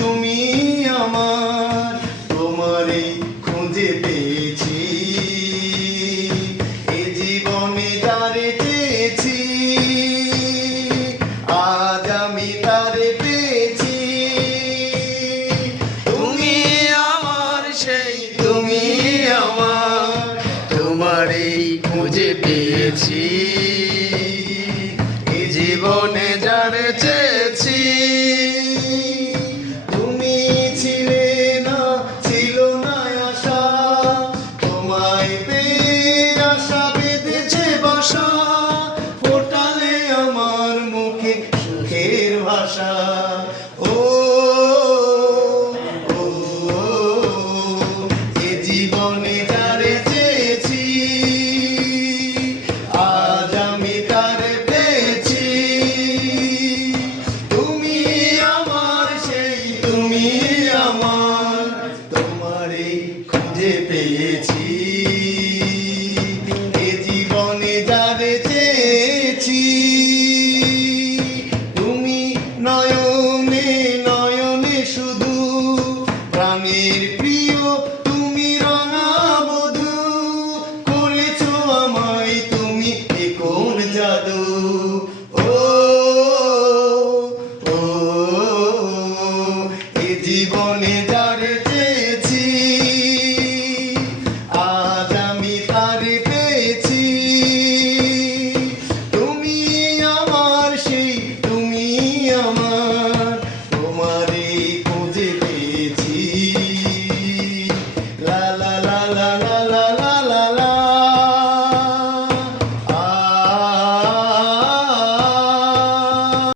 তুমি আমার, তোমারই খুঁজে পেয়েছি, এ জীবনে যারে চেয়েছি, আজ আমি তারে পেয়েছি। তুমি আমার সেই, তুমি আমার, তোমারই খুঁজে পেয়েছি।